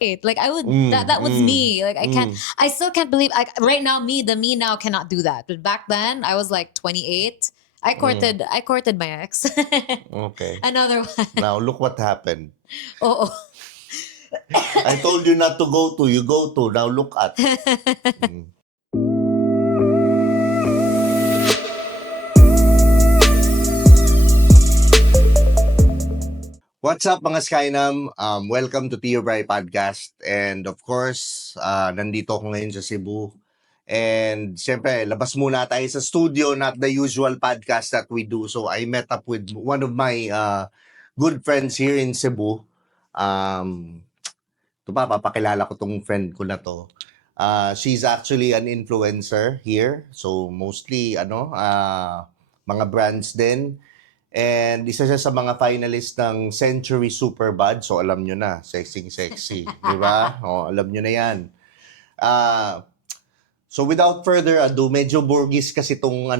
Like I would that was me. Like I still can't believe right now the me now cannot do that. But back then I was like 28. I courted my ex. Okay. Another one. Now look what happened. Oh. I told you not to go to. You go to. Now look at. What's up mga Skynam? Welcome to Tiyo Bri Podcast. And of course, nandito ako ngayon sa Cebu. And siyempre, labas muna tayo sa studio, not the usual podcast that we do. So I met up with one of my good friends here in Cebu. Ito pa, papakilala ko tong friend ko na to. She's actually an influencer here. So mostly, mga brands din. And isa siya sa mga finalist ng Century Superbad. So alam nyo na, sexy. Di ba? Alam nyo na yan. So without further ado, medyo Borgis kasi tong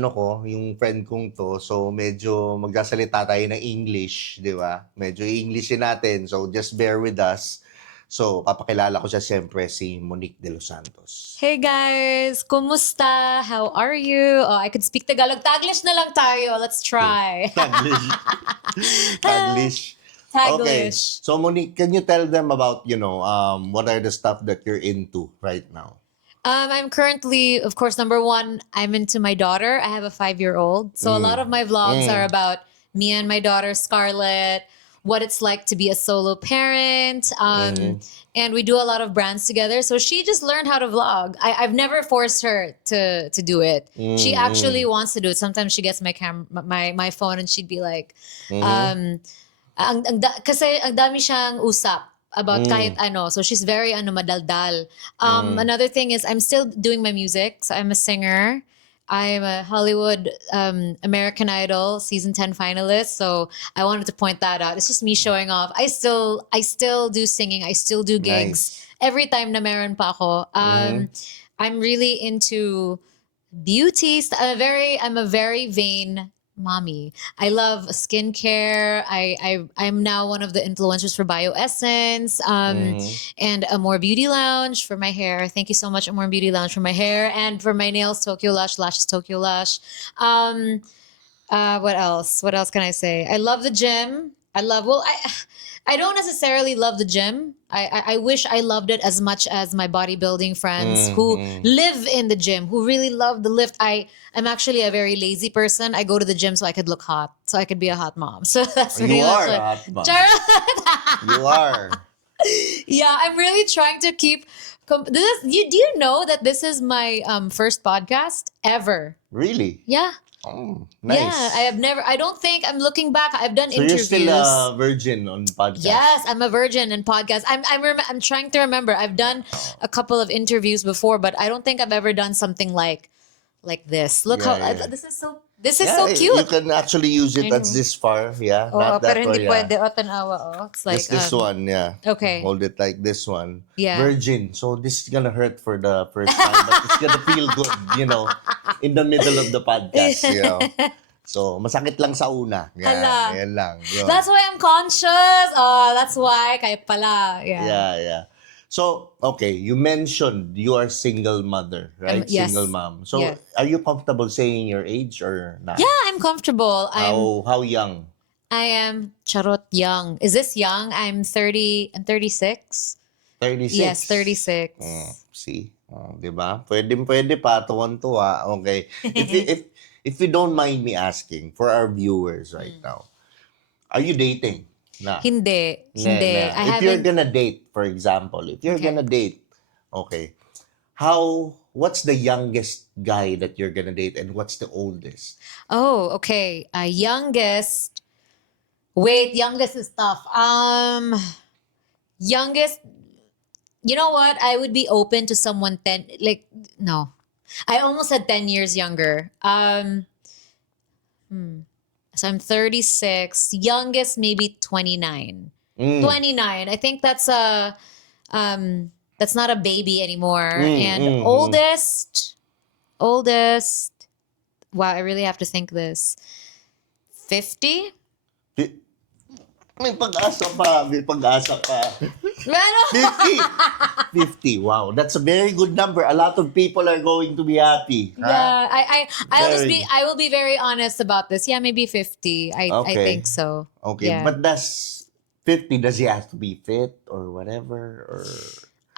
yung friend kong to. So medyo magsasalita tayo ng English, di ba? Medyo Englishin natin. So just bear with us. So, papakilala ko siya siyempre si Monique Delos Santos. Hey guys, kumusta? How are you? I could speak Tagalog. Taglish na lang tayo. Let's try. Taglish. Okay. Taglish. So, Monique, can you tell them about, what are the stuff that you're into right now? I'm currently, of course, number one, I'm into my daughter. I have a 5-year-old. So a lot of my vlogs are about me and my daughter, Scarlett, what it's like to be a solo parent. And we do a lot of brands together. So she just learned how to vlog. I've never forced her to do it. She actually wants to do it. Sometimes she gets my phone and she'd be like, kasi ang dami siyang usap about kahit ano. So she's very madaldal. Another thing is I'm still doing my music. So I'm a singer. I'm a Hollywood American Idol season 10 finalist. So I wanted to point that out. It's just me showing off. I still do singing. I still do gigs. Nice. Every time na meron pa ako. I'm really into beauty. I'm a very vain mommy. I love skincare. I'm now one of the influencers for BioEssence, and Amore Beauty Lounge for my hair. Thank you so much, Amore Beauty Lounge, for my hair, and for my nails, Tokyo Lash, lashes, Tokyo Lash. What else? What else can I say? I love the gym. I don't necessarily love the gym. I wish I loved it as much as my bodybuilding friends who live in the gym, who really love the lift. I'm actually a very lazy person. I go to the gym so I could look hot, so I could be a hot mom. So that's You really are much a hot mom. You are. Yeah, I'm really trying to keep. Do you know that this is my first podcast ever? Really? Yeah. Oh, nice. Yeah, I don't think I'm looking back. I've done So interviews. you're still a virgin on podcast? Yes, I'm a virgin in podcast. I'm trying to remember. I've done a couple of interviews before, but I don't think I've ever done something like this. Look Yeah. this is so cute. You can actually use it as this far. Yeah, not that pero far. hindi Yeah. pwede. Tanawa. It's like Just this one, yeah. Okay. Hold it like this one. Yeah. Virgin. So this is gonna hurt for the first time, but it's gonna feel good, in the middle of the podcast, So, masakit lang sa una. Yeah, Hala. yan lang. Yun. That's why I'm conscious. That's why. Kaya pala. Yeah. Yeah. So, okay, you mentioned you are single mother, right? Yes. Single mom. So, Yes. are you comfortable saying your age or not? Yeah, I'm comfortable. How young? I am charot young. Is this young? I'm 30. I'm 36. 36? Yes, 36. See? Diba? Pwede pa. Tuwan-tuwa. Okay. If you don't mind me asking, for our viewers right now, are you dating? Na? Hindi. If you're gonna date, for example, gonna date, okay, what's the youngest guy that you're gonna date and what's the oldest? Oh, okay. Youngest. Wait, youngest is tough. Youngest. You know what? I would be open to someone no. I almost said 10 years younger. So I'm 36. Youngest maybe 29. 29. I think that's not a baby anymore. And oldest. Wow, I really have to think this. 50? May pag-asa pa. May pag-asa pa. Pero, 50. 50. Wow. That's a very good number. A lot of people are going to be happy. yeah, Very. I will be very honest about this. Yeah, maybe 50. I Okay. think so. Okay. Yeah. But does 50, does he have to be fit or whatever? Or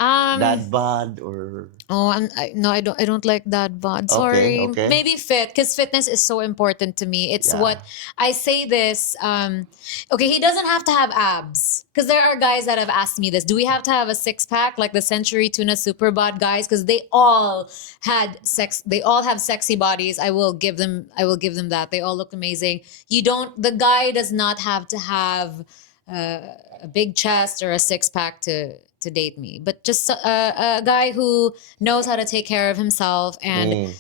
Um, dad bod or... Oh, no, I don't like that bod. Okay. Sorry. Okay. Maybe fit, because fitness is so important to me. It's Yeah. what I say this. Okay, he doesn't have to have abs, because there are guys that have asked me this. Do we have to have a six pack like the Century Tuna Super Bod guys? Because they all had sex. They all have sexy bodies. I will give them. I will give them that. They all look amazing. You don't. The guy does not have to have a big chest or a six pack to date me, but just a guy who knows how to take care of himself and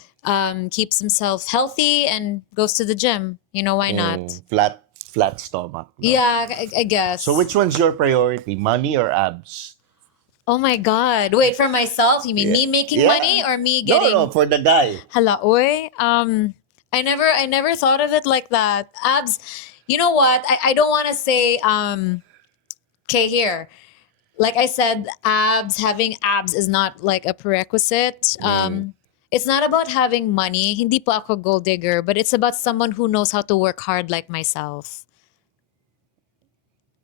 keeps himself healthy and goes to the gym. You know, why not? Flat stomach. No? Yeah, I guess. So which one's your priority, money or abs? Oh my God! Wait, for myself, you mean me making money or me getting? No, for the guy. Hala, oy. I never thought of it like that. Abs. You know what? I don't want to say. Okay, here. Like I said, having abs is not like a prerequisite. It's not about having money. Hindi po ako gold digger, but it's about someone who knows how to work hard like myself.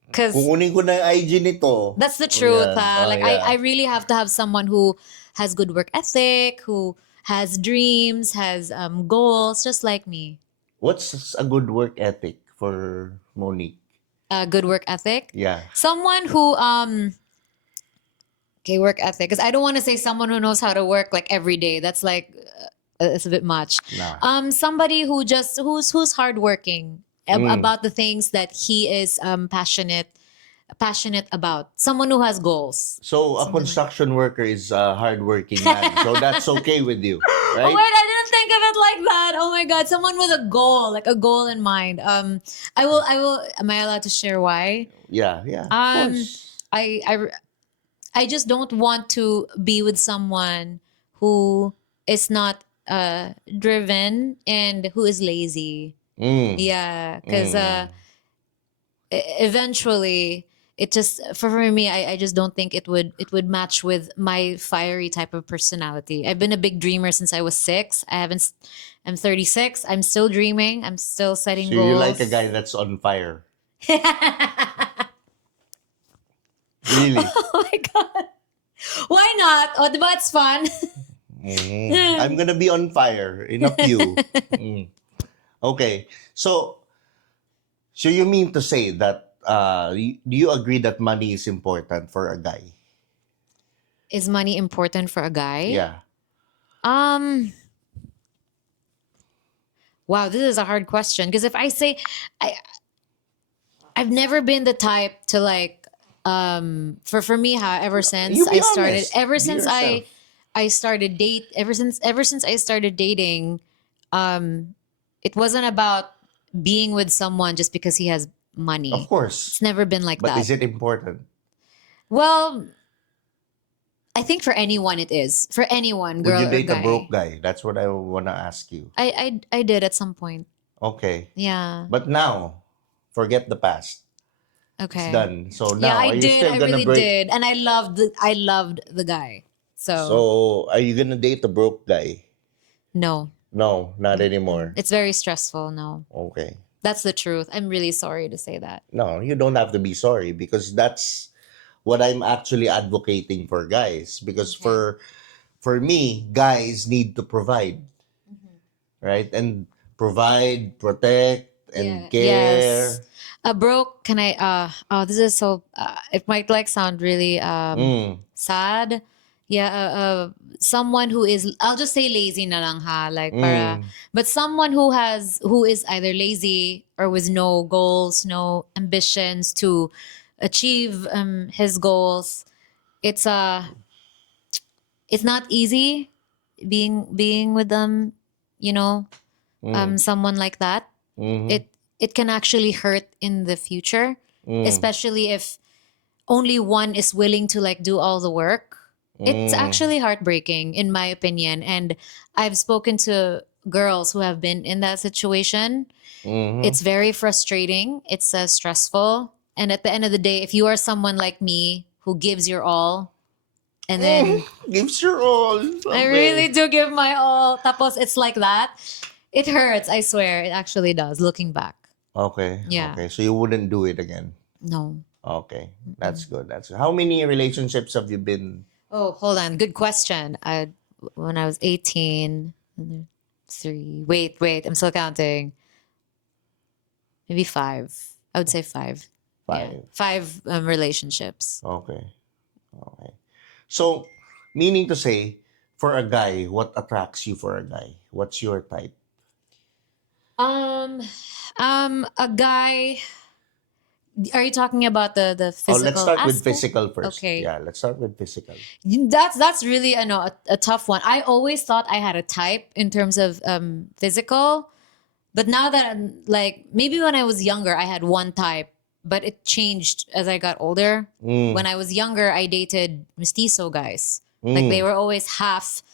Because Kukunin ko na yung IG nito. that's the truth. Yan. Like I really have to have someone who has good work ethic, who has dreams, has goals, just like me. What's a good work ethic for Monique? Good work ethic. Yeah. Someone who okay, work ethic. Because I don't want to say someone who knows how to work like every day. That's like it's a bit much. Nah. Somebody who's hardworking about the things that he is passionate about. Someone who has goals. So a construction worker is a hardworking man. So that's okay with you, Oh right? wait, I didn't think of it like that. Oh my God, someone with a goal, like a goal in mind. I will. Am I allowed to share why? Yeah. Of course. I just don't want to be with someone who is not driven and who is lazy. Yeah, because eventually it just for me I just don't think it would match with my fiery type of personality. I've been a big dreamer since I was 6. I'm 36. I'm still dreaming. I'm still setting So goals. you like a guy that's on fire? Really? Oh my God. Why not? Oh, diba it's fun? I'm gonna be on fire in a few. Okay. So you mean to say that do you agree that money is important for a guy? Is money important for a guy? Yeah. Wow, this is a hard question, because if I say I've never been the type to like for me, ever since You be I started honest. ever Be since yourself. I started ever since I started dating, it wasn't about being with someone just because he has money. Of course. It's never been like But that. is it important? Well, I think for anyone it is. For anyone, girl Would you or date guy. a broke guy? That's what I wanna ask you. I did at some point. Okay. Yeah. But now, forget the past. Okay. It's done. So Yeah, now, I are you did. still I gonna really break? did, and I loved the guy. So are you gonna date a broke guy? No, No, not anymore. it's very stressful. No, Okay. that's the truth. I'm really sorry to say that. No, you don't have to be sorry because that's what I'm actually advocating for guys. Because for me, guys need to provide, right? And provide, protect, and care. Yes. A broke. Can I? Oh, this is so. It might like sound really sad. Yeah. Someone who is. I'll just say lazy na lang ha. Like para. But someone who is either lazy or with no goals, no ambitions to achieve his goals. It's it's not easy being with them. You know, someone like that. Mhm. It can actually hurt in the future, especially if only one is willing to like do all the work. It's actually heartbreaking in my opinion, and I've spoken to girls who have been in that situation. Mhm. It's very frustrating. It's stressful, And at the end of the day, if you are someone like me who gives your all, and then Gives your all. I really do give my all, tapos it's like that, it hurts. I swear, it actually does. Looking back, Okay. yeah, Okay. So you wouldn't do it again. no. Okay. That's good. That's good. How many relationships have you been? Oh, hold on. Good question. When I was 18, three. Wait. I'm still counting. Maybe five. I would say five. Yeah, Five. five relationships. Okay. Okay. So, meaning to say, for a guy, what attracts you for a guy? What's your type? Um, a guy. Are you talking about the Oh, let's physical start with aspect? physical first. Okay, Yeah, let's start with physical. that's really a tough one. I always thought I had a type in terms of physical, but now that I'm like maybe when I was younger I had one type, but it changed as I got older. When I was younger, I dated mestizo guys. Like they were always half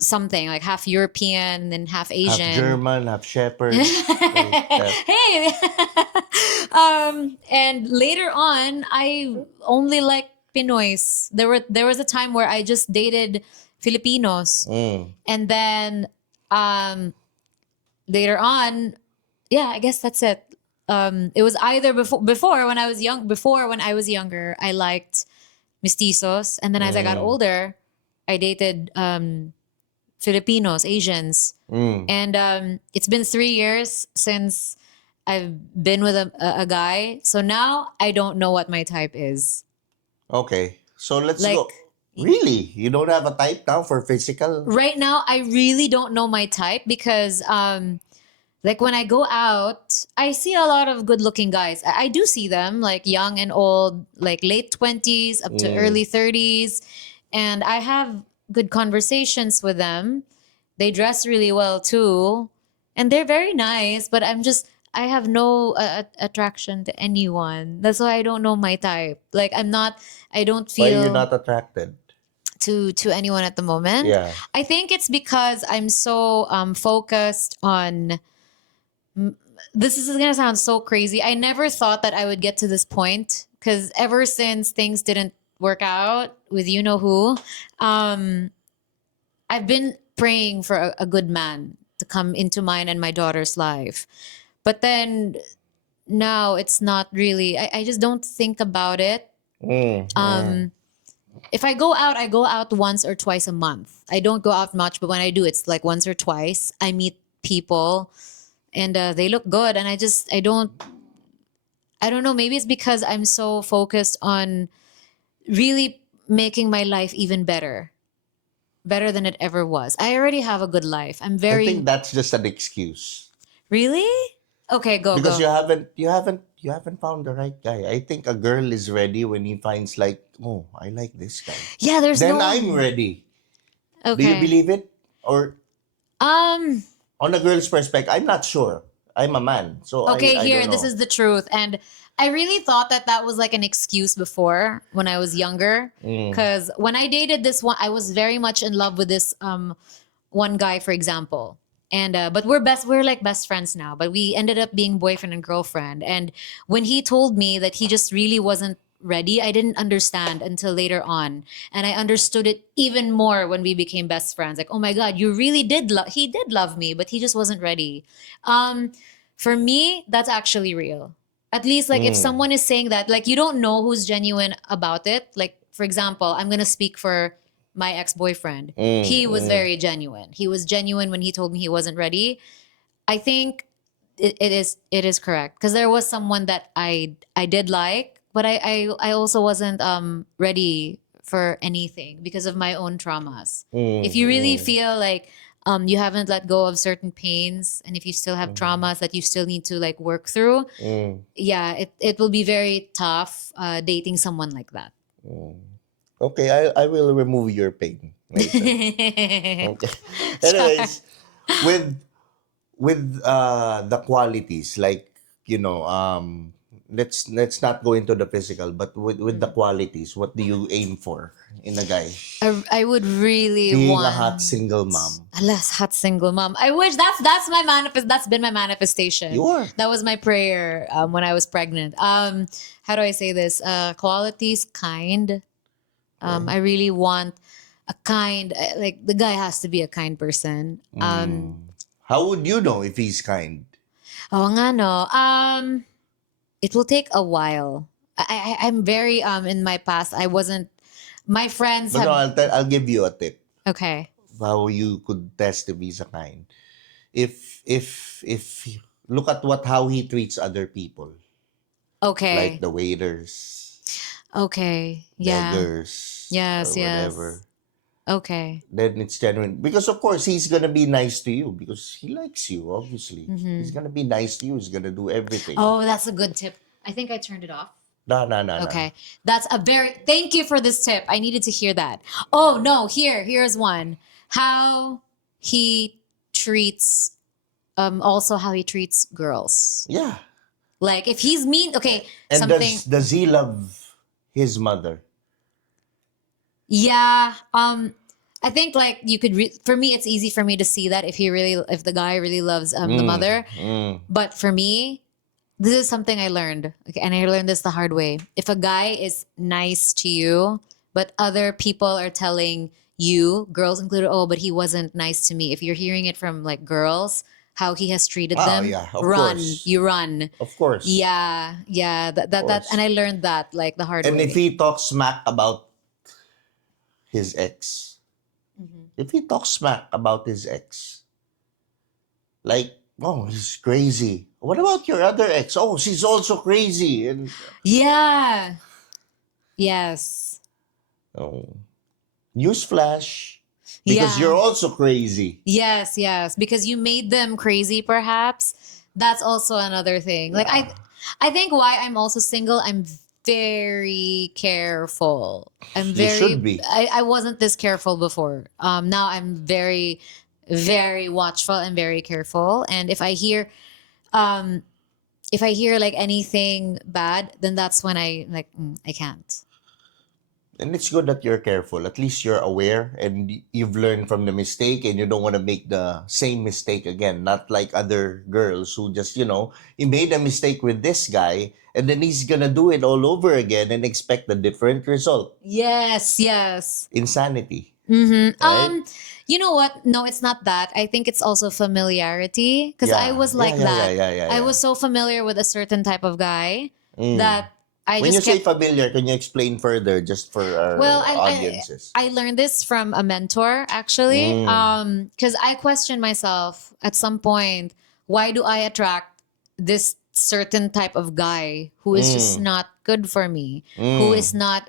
something, like half European and half Half Asian. German, half shepherd. Like that. Hey. And later on I only like Pinoys. There was a time where I just dated Filipinos. And then later on, yeah, I guess that's it. It was either before when I was younger, I liked mestizos, and then as I got older, I dated Filipinos, Asians, and it's been 3 years since I've been with a guy. So now I don't know what my type is. Okay. So let's Like go. Really? You don't have a type now for physical? right now, I really don't know my type because like when I go out, I see a lot of good looking guys. I do see them like young and old, like late 20s up to early 30s. And I have good conversations with them. They dress really well too. And they're very nice, but I have no attraction to anyone. That's why I don't know my type. Like I don't Why are you feel not attracted? to anyone at the moment. Yeah. I think it's because I'm so focused on this is gonna sound so crazy. I never thought that I would get to this point because ever since things didn't work out with you know who, I've been praying for a good man to come into mine and my daughter's life. But then now it's not really, I just don't think about it. If I go out once or twice a month. I don't go out much, but when I do, it's like once or twice. I meet people and they look good, and I don't know. Maybe it's because I'm so focused on really making my life even better than it ever was. I already have a good life. I'm I think very that's just an excuse. really okay. Because Go. you haven't found the right guy. I think a girl is ready when he finds like, oh, I like this guy. Yeah, there's Then no I'm ready. okay. Do you believe it? Or Um. on a girl's perspective, I'm not sure. I'm a man, so Okay, I here, don't this know. is the truth. And I really thought that that was like an excuse before when I was younger. Because when I dated this one, I was very much in love with this one guy, for example. And but we're like best friends now. But we ended up being boyfriend and girlfriend. And when he told me that he just really wasn't ready, I didn't understand until later on. And I understood it even more when we became best friends. Like, oh my God, you really did he did love me, but he just wasn't ready. For me, that's actually real. At least like if someone is saying that, like you don't know who's genuine about it. Like, for example, I'm gonna speak for my ex-boyfriend. He was very genuine. He was genuine when he told me he wasn't ready. I think it is correct because there was someone that I did like, but I also wasn't ready for anything because of my own traumas. If you really feel like you haven't let go of certain pains, and if you still have traumas that you still need to like work through, yeah, it will be very tough dating someone like that. Okay, I will remove your pain later. Okay. Anyways, with the qualities like you know let's not go into the physical, but with the qualities, what do you aim for in a guy? I would really Being a want hot single mom. a less hot single mom. I wish that's my manifest. That's been my manifestation. That was my prayer when I was pregnant. How do I say this? Qualities, kind. I really want a kind. Like the guy has to be a kind person. How would you know if he's kind? Oh nga no. It will take a while. I'm very in my past. I wasn't. My friends But no, have. I'll give you a tip Okay. of how you could test if he's a kind. If look at how he treats other people, like Okay. the waiters, Okay. Yeah. beggars, Yes. or whatever. Yes. Okay. Then it's genuine because of course he's gonna be nice to you because he likes you. Obviously, he's gonna be nice to you. He's gonna do everything. Oh, that's a good tip. I think I turned it off. No. Okay. That's a very thank you for this tip. I needed to hear that. Oh no, here's one. How he treats also how he treats girls. Yeah. Like if he's mean, okay, And something does he love his mother? yeah, I think like you could for me it's easy for me to see that if the guy really loves the mother. But for me, this is something I learned, okay, and I learned this the hard way. If a guy is nice to you, but other people are telling you, girls included, oh, but he wasn't nice to me. If you're hearing it from like girls, how he has treated them, Yeah, of run, course. you run. Of course. Yeah, that, and I learned that like the hard And way. if he talks smack about his ex, if he talks smack about his ex, like, oh, he's crazy. What about your other ex? Oh, she's also crazy. And Yeah. Yes. oh, newsflash, because Yeah. you're also crazy. Yes, because you made them crazy perhaps. That's also another thing. Like I think why I'm also single, I'm very careful. You should be. I wasn't this careful before. Now I'm very very watchful and very careful, and um if I hear like anything bad, then that's when I like I can't. And it's good that you're careful. At least you're aware and you've learned from the mistake and you don't want to make the same mistake again. Not like other girls who just, he made a mistake with this guy and then he's going to do it all over again and expect a different result. Yes. Insanity. Mm-hmm. Right? You know what? No, it's not that. I think it's also familiarity because I was like that. I was so familiar with a certain type of guy that I When just you say kept. familiar, can you explain further just for our Well, audiences? I learned this from a mentor actually. Because I questioned myself at some point, why do I attract this certain type of guy who is just not good for me, who is not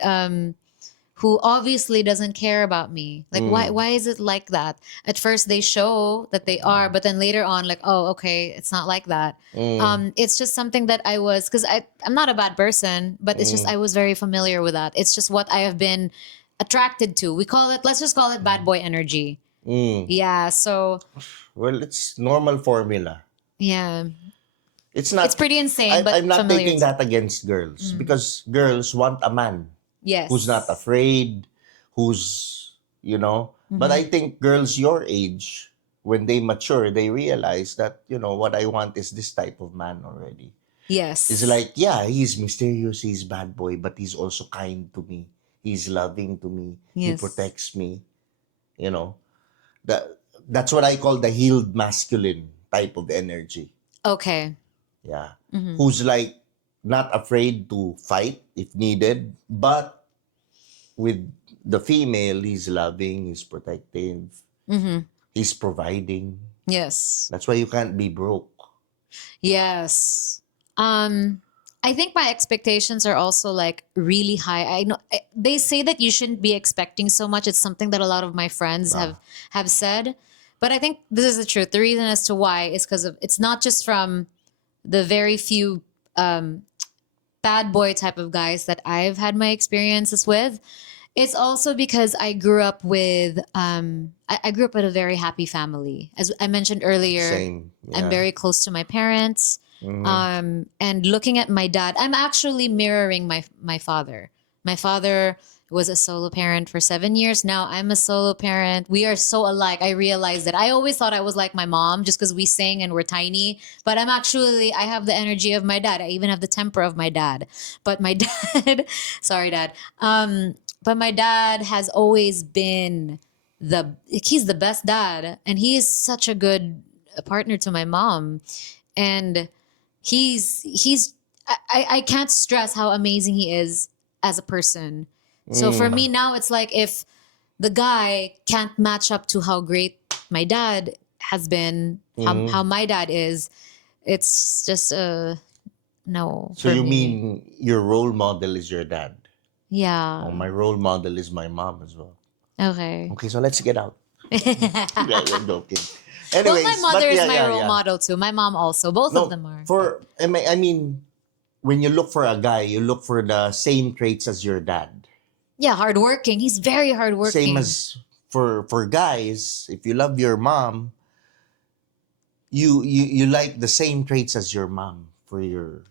who obviously doesn't care about me. Like why is it like that? At first they show that they are, but then later on like, oh, okay, it's not like that. It's just something that I was because I'm not a bad person, but it's just I was very familiar with that. It's just what I have been attracted to. Let's just call it bad boy energy. Yeah, so Well, it's normal formula. yeah. It's not. It's pretty insane, but I'm not familiar. taking that against girls because girls want a man Yes. who's not afraid, who's. But I think girls your age, when they mature, they realize that, what I want is this type of man already. Yes. It's like, yeah, he's mysterious, he's bad boy, but he's also kind to me. He's loving to me. He Yes. protects me. That that's what I call the healed masculine type of energy. Okay. Yeah. Who's like not afraid to fight if needed, but with the female, he's loving, he's protective, he's providing. Yes. That's why you can't be broke. Yes. I think my expectations are also like really high. I know they say that you shouldn't be expecting so much. It's something that a lot of my friends have said. But I think this is the truth. The reason as to why is because of it's not just from the very few bad boy type of guys that I've had my experiences with. It's also because I grew up with I grew up with a very happy family. As I mentioned earlier, Same. Yeah. I'm very close to my parents. And looking at my dad, I'm actually mirroring my father. My father was a solo parent for 7 years. Now I'm a solo parent. We are so alike. I realized that I always thought I was like my mom just because we sing and we're tiny. But I have the energy of my dad. I even have the temper of my dad. But my dad, sorry, dad. But my dad has always been he's the best dad. And he is such a good partner to my mom. And he's I can't stress how amazing he is as a person. So for me now, it's like if the guy can't match up to how great my dad has been, how my dad is, it's just a no So for you me. mean your role model is your dad? Yeah. Oh, my role model is my mom as well. Okay. Okay, so let's get out. I'm joking. Well, my Anyways, mother but is yeah, my yeah, role yeah. model too. My mom also. Both of No, them are. I mean, when you look for a guy, you look for the same traits as your dad. Yeah, hardworking. He's very hardworking. Same as for guys, if you love your mom, you like the same traits as your mom for your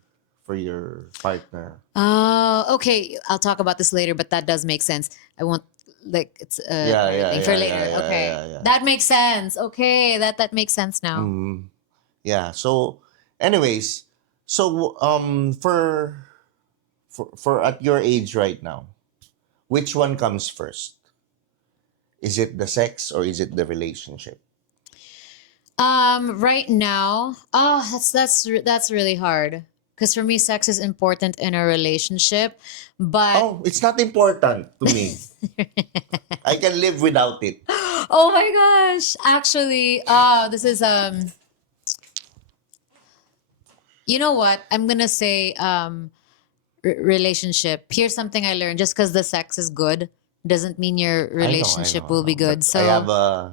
partner. Oh, okay. I'll talk about this later, but that does make sense. I won't like it's Yeah, another yeah, thing for yeah, later. yeah, yeah, Okay. yeah, yeah. That makes sense. Okay, that makes sense now. Yeah. So, anyways, so for at your age right now, which one comes first? Is it the sex or is it the relationship? Right now, oh, that's really hard. Because for me, sex is important in a relationship, but Oh, it's not important to me. I can live without it. oh my gosh, actually, this is you know what? I'm gonna say relationship. Here's something I learned: just because the sex is good doesn't mean your relationship I will be know. good. But I So have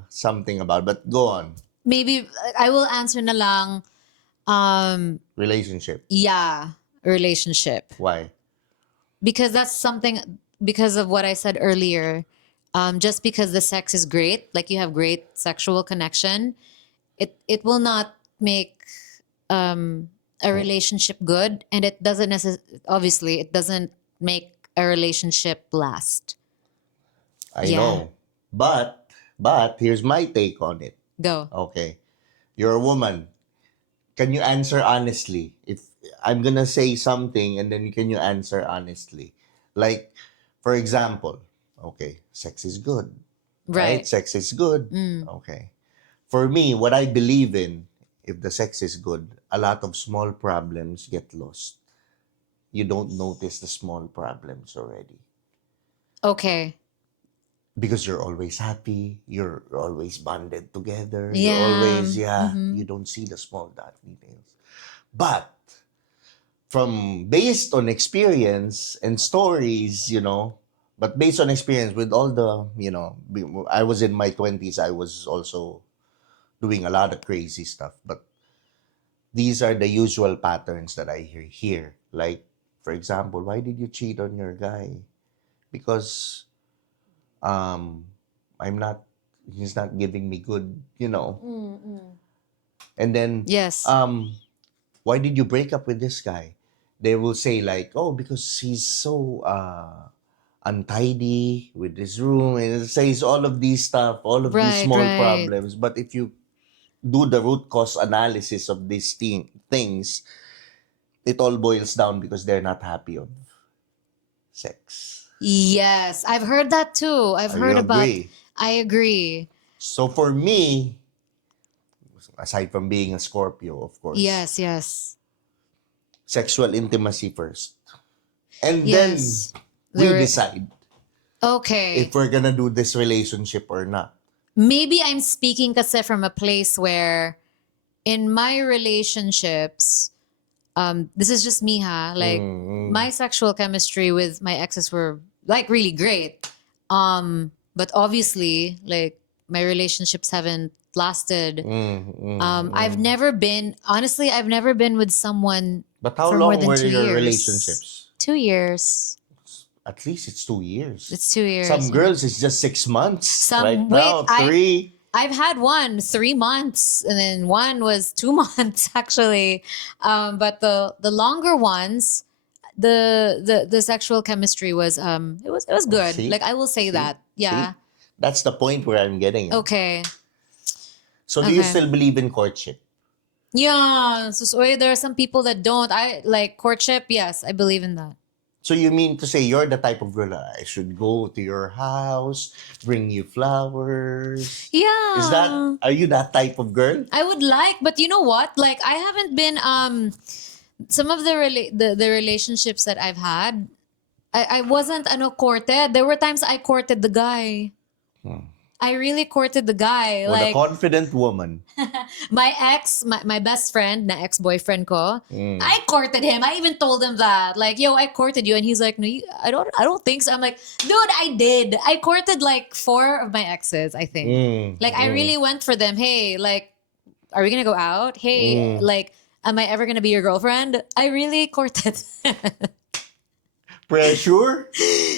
something about. But go on. maybe I will answer na lang. Relationship. Yeah, relationship. Why? Because that's something because of what I said earlier. Just because the sex is great, like you have great sexual connection, it will not make a relationship good, and it doesn't obviously it doesn't make a relationship last. I Yeah, know. But here's my take on it. go. Okay. You're a woman. Can you answer honestly? If I'm gonna say something and then can you answer honestly? Like, for example, okay, sex is good, right? Right. Sex is good. Okay. For me, what I believe in, if the sex is good, a lot of small problems get lost. You don't notice the small problems already. Okay. Because you're always happy, you're always bonded together, you're Yeah. always, yeah, you don't see the small details. But from based on experience and stories, but based on experience with all the, I was in my 20s, I was also doing a lot of crazy stuff. But these are the usual patterns that I hear. Like, for example, why did you cheat on your guy? Because um, I'm not, he's not giving me good. And then, Yes. why did you break up with this guy? They will say like, oh, because he's so untidy with his room, and it says all of these stuff, all of these Right. small Right. problems. But if you do the root cause analysis of these things, it all boils down because they're not happy of sex. Yes, I've heard that too. I've You heard about. agree? I agree. So for me, aside from being a Scorpio, of course, Yes. Yes. sexual intimacy first. And then Yes. we There. decide Okay. if we're gonna do this relationship or not. Maybe I'm speaking kasi from a place where in my relationships, this is just me, ha. Like my sexual chemistry with my exes were like really great. But obviously, like my relationships haven't lasted. I've never been with someone But how for more long than were two your years. relationships? 2 years. At least it's 2 years. It's 2 years. Some girls, it's just 6 months. Right Some wait, now, 3. I've had one 3 months, and then one was 2 months actually. But the longer ones, the sexual chemistry was it was Oh, good. see? Like I will say See? that. Yeah. See? That's the point where I'm getting at. Okay. So do you Okay. still believe in courtship? Yeah. So there are some people that don't. I like courtship. Yes, I believe in that. So you mean to say you're the type of girl that I should go to your house, bring you flowers? Yeah. Are you that type of girl? I would like, but you know what? Like I haven't been some of the relationships that I've had, I wasn't courted. There were times I courted the guy. I really courted the guy. Or the Like confident woman? my ex, my best friend, na ex-boyfriend ko, Mm. I courted him. I even told him that. Like, yo, I courted you. And he's like, no, I don't think so. I'm like, dude, I did. I courted like 4 of my exes, I think. Like I really went for them. Hey, like, are we gonna go out? Hey, like, am I ever gonna be your girlfriend? I really courted. Pressure?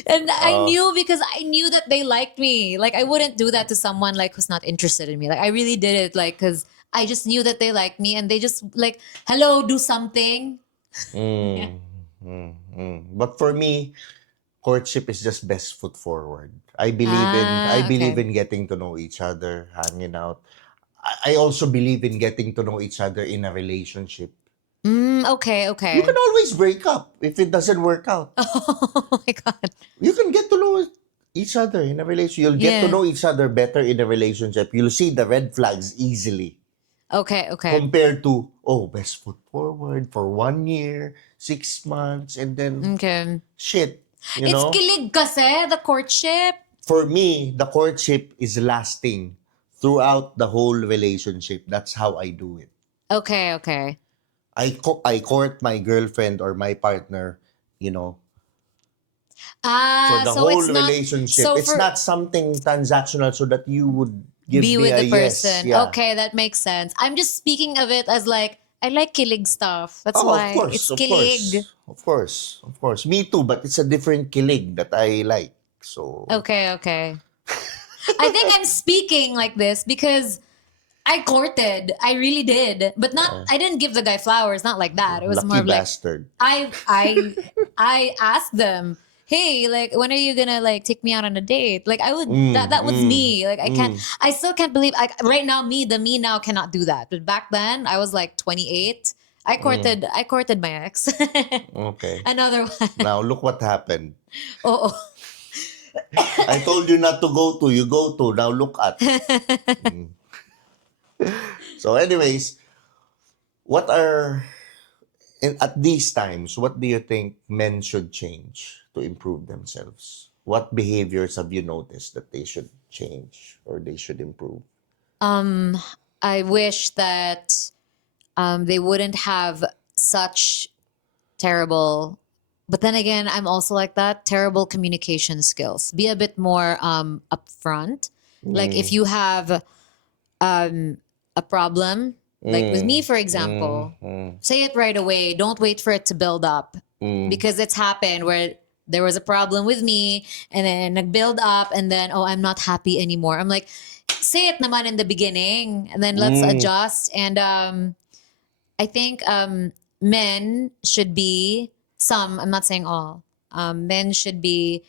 And I knew, because I knew that they liked me. Like I wouldn't do that to someone like who's not interested in me. Like I really did it like because I just knew that they liked me, and they just like, hello, do something. But for me, courtship is just best foot forward. I believe Okay. in getting to know each other, hanging out. I also believe in getting to know each other in a relationship. Okay, You can okay. always break up if it doesn't work out. Oh my god. You can get to know each other in a relationship. You'll get to Yeah. know each other better in a relationship. You'll see the red flags easily Okay, okay. compared to, oh, best foot forward for 1 year, 6 months, and then Okay. shit, It's kilig kasi, the courtship. For me, the courtship is lasting throughout the whole relationship. That's how I do it. Okay, okay. I court my girlfriend or my partner, you know, for Ah, the so whole it's not relationship. so It's for not something transactional so that you would give be me with a the yes. person. Yeah. Okay, that makes sense. I'm just speaking of it as like I like kilig stuff. That's Oh, of why course, it's of kilig. course, of course, of course. Me too, but it's a different kilig that I like. So, Okay, okay. I think I'm speaking like this because I courted. I really did. But not I didn't give the guy flowers, not like that. It was more lucky of like bastard. I asked them, "Hey, like when are you going to like take me out on a date?" Like I would that was me. Like I still can't believe right now the me now cannot do that. But back then I was like 28. I courted my ex. Okay. Another one. Now, look what happened. Oh. I told you not to go to. You go to. Now look at. So, anyways, what are at these times? What do you think men should change to improve themselves? What behaviors have you noticed that they should change or they should improve? I wish that they wouldn't have such terrible, but then again, I'm also like that, terrible communication skills. Be a bit more upfront. Like if you have a problem, like with me, for example, say it right away. Don't wait for it to build up, because it's happened where there was a problem with me and then build up, and then, oh, I'm not happy anymore. I'm like, say it naman in the beginning, and then let's adjust. And I think men should be, some, I'm not saying all, men should be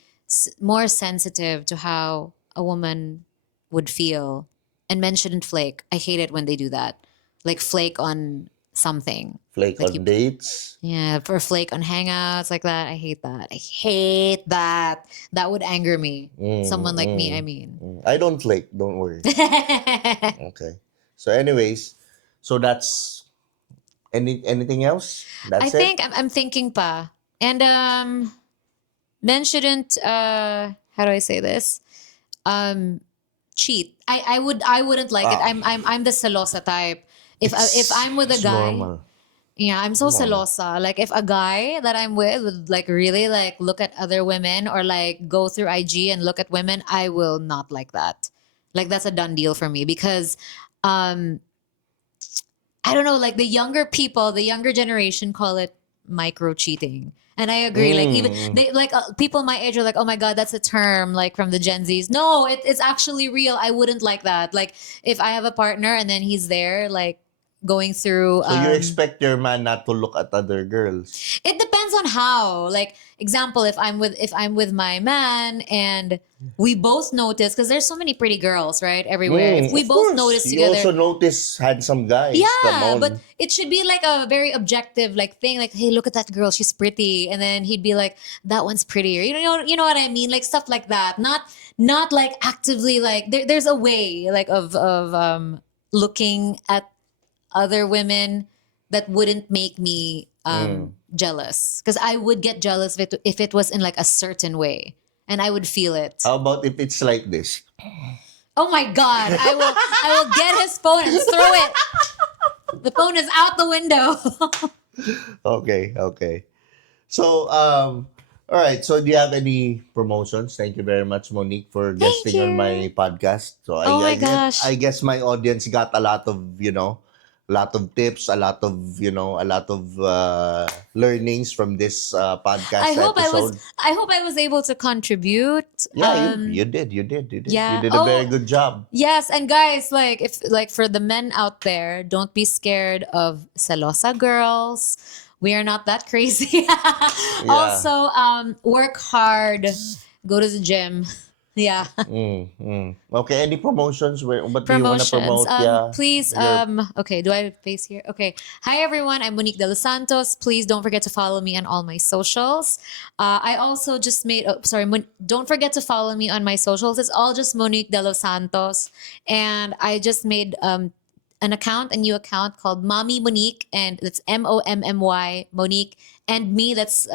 more sensitive to how a woman would feel. And men shouldn't flake. I hate it when they do that. Like flake on something. Flake Like you, on dates? yeah, for flake on hangouts like that. I hate that. I hate that. That would anger me. Someone like me, I mean. I don't flake. Don't worry. Okay. So, anyways, so that's anything else? I That's it? think I'm thinking pa. And men shouldn't how do I say this? Cheat. I wouldn't like it. Ah, I'm the celosa type. If I'm with a it's guy, normal. yeah, I'm so Normal. celosa. Like if a guy that I'm with would like really like look at other women or like go through IG and look at women, I will not like that. Like that's a done deal for me, because um I don't know, like the younger people, the younger generation call it micro cheating. And I agree. Like even they like people my age are like, oh my god, that's a term like from the Gen Zs. No, it's actually real. I wouldn't like that. Like if I have a partner and then he's there like going through. So you expect your man not to look at other girls? It depends on how. Like example, if I'm with my man and we both notice because there's so many pretty girls right everywhere. If we Of both course. notice You together, also notice handsome guys. Come yeah, on. but it should be like a very objective like thing. Like, hey, look at that girl, she's pretty, and then he'd be like, that one's prettier. You know what I mean? Like stuff like that. Not like actively like there's a way like of looking at other women that wouldn't make me jealous because I would get jealous if it was in like a certain way and I would feel it. How about if it's like this? Oh my god, I will get his phone and throw it. The phone is out the window. Okay. So, all right. So, do you have any promotions? Thank you very much, Monique, for guesting on you. my podcast. So, Oh my gosh. I guess my audience got a lot of, a lot of tips, a lot of, learnings from this podcast episode. I hope I was able to contribute. Yeah, you did. Yeah. You did a very good job. Yes, and guys, like if like for the men out there, don't be scared of celosa girls. We are not that crazy. Also, work hard, go to the gym. Yeah. Okay, any promotions? What do you want to promote? Please, okay, do I face here? Okay. Hi everyone, I'm Monique Delos Santos. Please don't forget to follow me on all my socials. I also just made, don't forget to follow me on my socials. It's all just Monique Delos Santos. And I just made a new account called Mommy Monique, and that's MOMMY Monique. And me, that's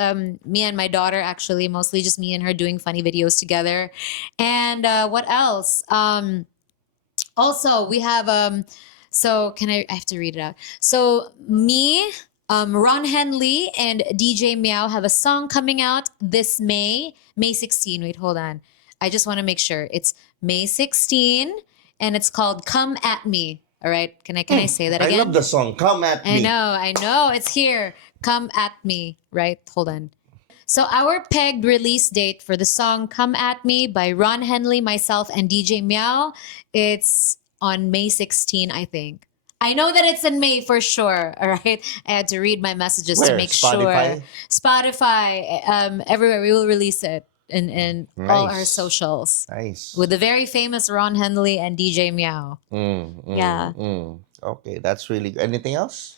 me and my daughter, actually, mostly just me and her doing funny videos together. And what else? Also, we have so I have to read it out. So me, Ron Henley, and DJ Meow have a song coming out this May 16. Wait, hold on. I just want to make sure it's May 16, and it's called "Come at Me." All right, can I say that again? I love the song "Come at Me." I know, it's here. "Come at Me," right? Hold on. So our pegged release date for the song "Come at Me" by Ron Henley, myself, and DJ Meow, it's on May 16, I think. I know that it's in May for sure. All right, I had to read my messages to make Spotify? sure. Spotify, everywhere we will release it in all our socials. Nice. With the very famous Ron Henley and DJ Meow. Yeah. Okay, that's really good. Anything else?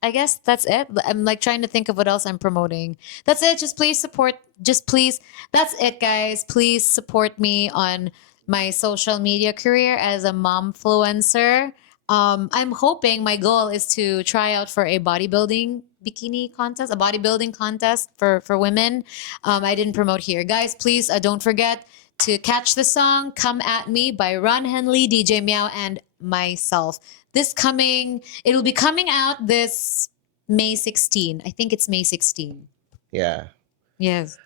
I guess that's it. I'm like trying to think of what else I'm promoting. That's it. Just please support. That's it, guys. Please support me on my social media career as a momfluencer. I'm hoping my goal is to try out for a bodybuilding bikini contest, a bodybuilding contest for women. I didn't promote here. Guys, please don't forget to catch the song "Come at Me" by Ron Henley, DJ Meow, and myself. It'll be coming out this May 16. I think it's May 16. Yeah. Yes.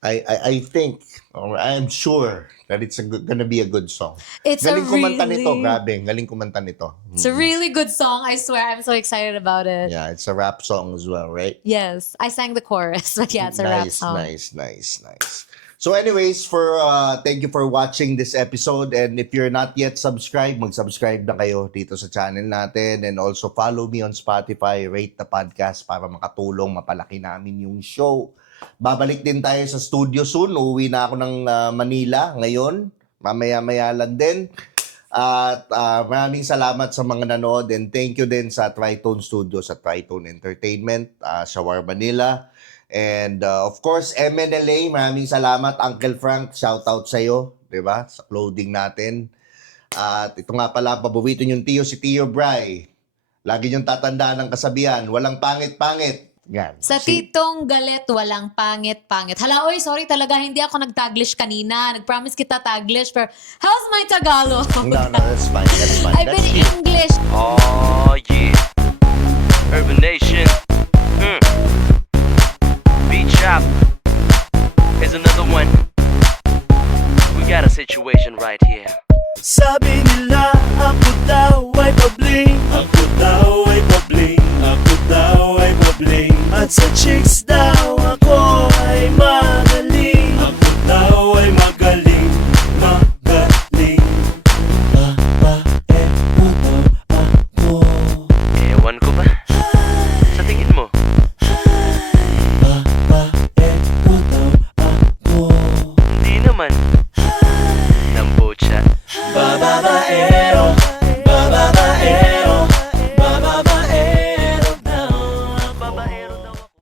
I think, or I'm sure that it's gonna be a good song. It's galing kumanta nito, grabe. Galing kumanta nito. It's a really good song, I swear. I'm so excited about it. Yeah, it's a rap song as well, right? Yes. I sang the chorus, but yeah, it's a rap song. Nice. So anyways, thank you for watching this episode, and if you're not yet subscribed, mag-subscribe na kayo dito sa channel natin, and also follow me on Spotify, rate the podcast para makatulong, mapalaki namin yung show. Babalik din tayo sa studio soon. Uuwi na ako ng Manila ngayon. Mamaya-maya lang din. At maraming salamat sa mga nanood, and thank you din sa Tritone Studios at Tritone Entertainment, Shawar Manila. And of course, MNLA, maraming salamat. Uncle Frank, shout out sa'yo, di ba? Sa clothing natin. At ito nga pala, paborito yung si Tiyo Bri. Lagi niyong tatandaan ng kasabihan, walang pangit-pangit. Yan. Sa titong galit, walang pangit-pangit. Hala, oy, sorry talaga, hindi ako nag-Taglish kanina. Nag-promise kita Taglish, pero how's my Tagalog? No, that's fine. I've been English. Oh, yeah. Urban Nation. Beat Shop. Here's another one. We got a situation right here. Sabi nila ako daw ay pabling, ako daw ay pabling, ako daw ay pabling. At sa chicks daw